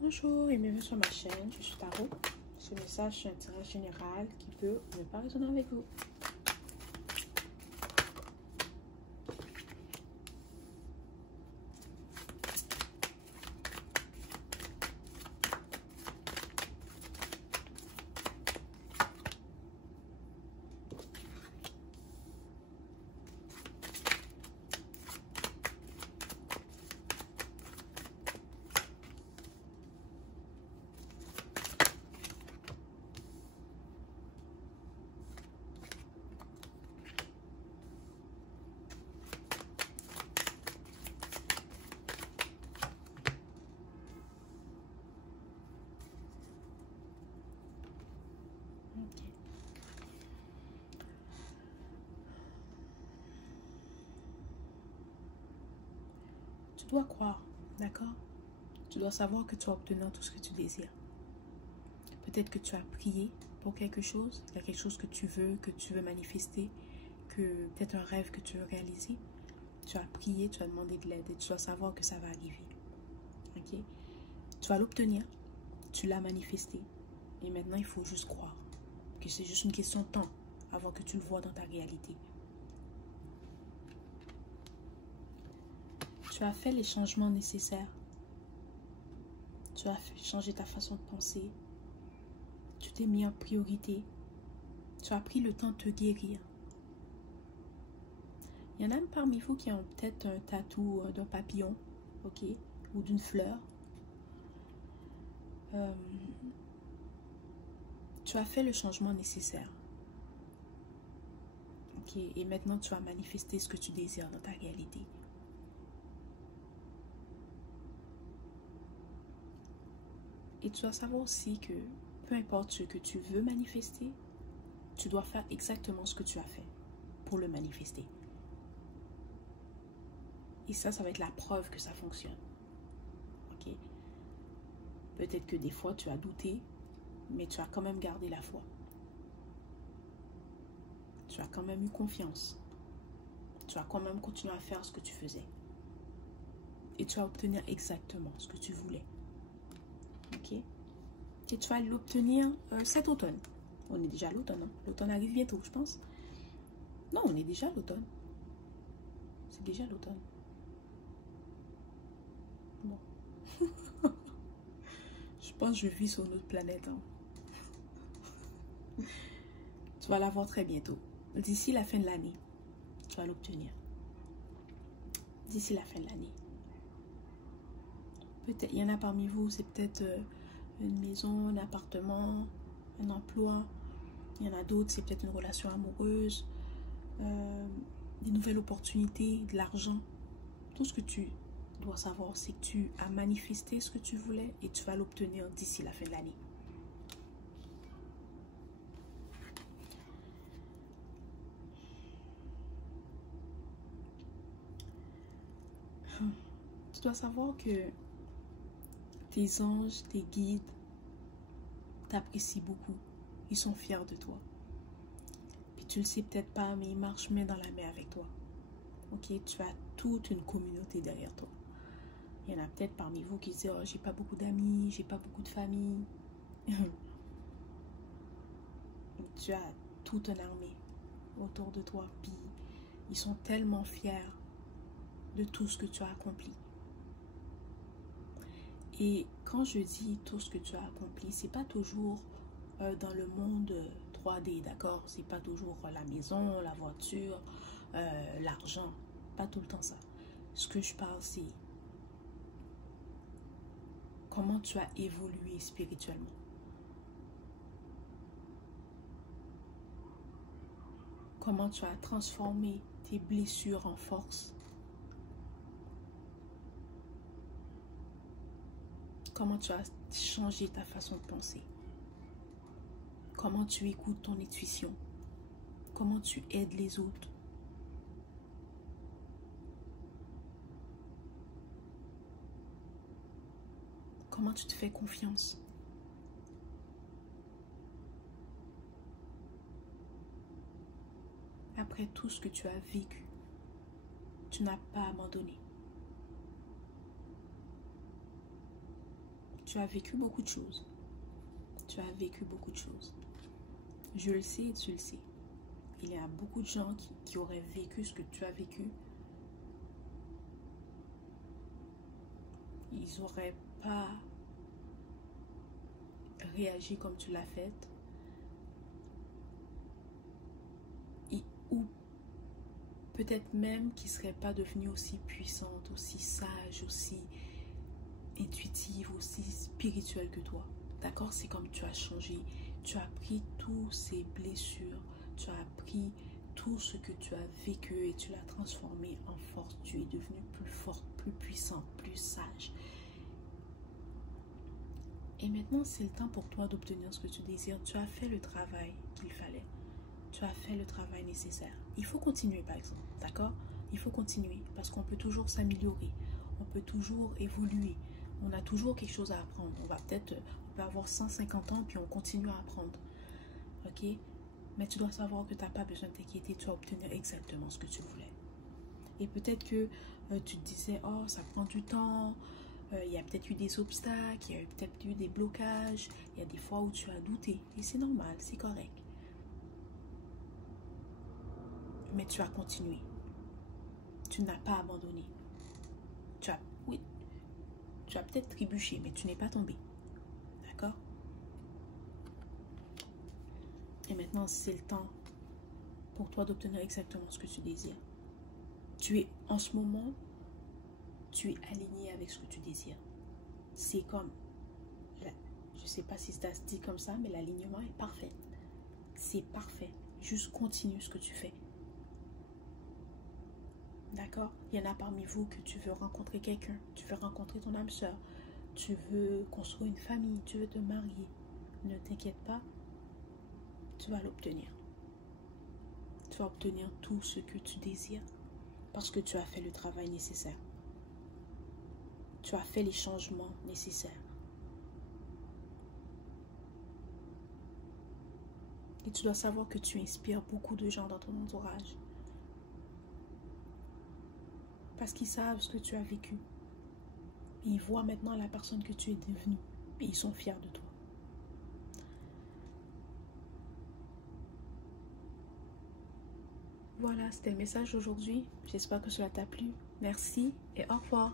Bonjour et bienvenue sur ma chaîne, je suis Tarot. Ce message est un tirage général qui peut ne pas résonner avec vous. Tu dois croire, d'accord? Tu dois savoir que tu vas obtenir tout ce que tu désires. Peut-être que tu as prié pour quelque chose, il y a quelque chose que tu veux manifester, que peut-être un rêve que tu veux réaliser. Tu as prié, tu as demandé de l'aide et tu dois savoir que ça va arriver. Ok? Tu vas l'obtenir, tu l'as manifesté et maintenant il faut juste croire que c'est juste une question de temps avant que tu le vois dans ta réalité. Tu as fait les changements nécessaires. Tu as changé ta façon de penser. Tu t'es mis en priorité. Tu as pris le temps de te guérir. Il y en a même parmi vous qui ont peut-être un tatou d'un papillon, ok, ou d'une fleur. Tu as fait le changement nécessaire. Ok, et maintenant tu vas manifester ce que tu désires dans ta réalité. Et tu dois savoir aussi que peu importe ce que tu veux manifester, tu dois faire exactement ce que tu as fait pour le manifester. Et ça va être la preuve que ça fonctionne. Ok? Peut-être que des fois tu as douté, mais tu as quand même gardé la foi. Tu as quand même eu confiance. Tu as quand même continué à faire ce que tu faisais. Et tu vas obtenir exactement ce que tu voulais. Ok? Et tu vas l'obtenir cet automne. On est déjà à l'automne. Hein? L'automne arrive bientôt, je pense. Non, on est déjà à l'automne. C'est déjà l'automne. Bon. Je pense que je vis sur une autre planète. Hein. Tu vas l'avoir très bientôt. D'ici la fin de l'année, tu vas l'obtenir. D'ici la fin de l'année. Peut-être, il y en a parmi vous, c'est peut-être une maison, un appartement, un emploi. Il y en a d'autres, c'est peut-être une relation amoureuse, des nouvelles opportunités, de l'argent. Tout ce que tu dois savoir, c'est que tu as manifesté ce que tu voulais et tu vas l'obtenir d'ici la fin de l'année. Tu dois savoir que tes anges, tes guides t'apprécient beaucoup. Ils sont fiers de toi. Puis tu le sais peut-être pas, mais ils marchent main dans la main avec toi. Ok, tu as toute une communauté derrière toi. Il y en a peut-être parmi vous qui disent « Oh, j'ai pas beaucoup d'amis, j'ai pas beaucoup de famille. » Tu as toute une armée autour de toi. Puis ils sont tellement fiers de tout ce que tu as accompli. Et quand je dis tout ce que tu as accompli, c'est pas toujours dans le monde 3D, d'accord? C'est pas toujours la maison, la voiture, l'argent. Pas tout le temps ça. Ce que je parle, c'est comment tu as évolué spirituellement. Comment tu as transformé tes blessures en force. Comment tu as changé ta façon de penser. Comment tu écoutes ton intuition. Comment tu aides les autres. Comment tu te fais confiance. Après tout ce que tu as vécu, tu n'as pas abandonné. tu as vécu beaucoup de choses. Tu as vécu beaucoup de choses. Je le sais et tu le sais. Il y a beaucoup de gens qui auraient vécu ce que tu as vécu. Ils n'auraient pas réagi comme tu l'as fait. Ou peut-être même qu'ils ne seraient pas devenus aussi puissantes, aussi sages, aussi intuitives, aussi spirituelles que toi. D'accord? C'est comme tu as changé. Tu as pris toutes ces blessures. Tu as pris tout ce que tu as vécu et tu l'as transformé en force. Tu es devenu plus forte, plus puissante, plus sage. Et maintenant, c'est le temps pour toi d'obtenir ce que tu désires. Tu as fait le travail qu'il fallait. Tu as fait le travail nécessaire. Il faut continuer, par exemple. D'accord? Il faut continuer parce qu'on peut toujours s'améliorer. On peut toujours évoluer. On a toujours quelque chose à apprendre. On peut avoir 150 ans puis on continue à apprendre. Ok? Mais tu dois savoir que tu n'as pas besoin de t'inquiéter. Tu vas obtenir exactement ce que tu voulais. Et peut-être que tu te disais, oh, ça prend du temps. Il y a peut-être eu des obstacles. Il y a peut-être eu des blocages. Il y a des fois où tu as douté. Et c'est normal, c'est correct. Mais tu as continué. Tu n'as pas abandonné. Tu as peut-être trébuché, mais tu n'es pas tombé. D'accord? Et maintenant, c'est le temps pour toi d'obtenir exactement ce que tu désires. En ce moment, tu es aligné avec ce que tu désires. C'est comme, je ne sais pas si ça se dit comme ça, mais l'alignement est parfait. C'est parfait. Juste continue ce que tu fais. D'accord? Il y en a parmi vous que tu veux rencontrer quelqu'un, tu veux rencontrer ton âme sœur, tu veux construire une famille, tu veux te marier. Ne t'inquiète pas, tu vas l'obtenir. Tu vas obtenir tout ce que tu désires parce que tu as fait le travail nécessaire. Tu as fait les changements nécessaires. Et tu dois savoir que tu inspires beaucoup de gens dans ton entourage. Parce qu'ils savent ce que tu as vécu. Et ils voient maintenant la personne que tu es devenue. Et ils sont fiers de toi. Voilà, c'était le message d'aujourd'hui. J'espère que cela t'a plu. Merci et au revoir.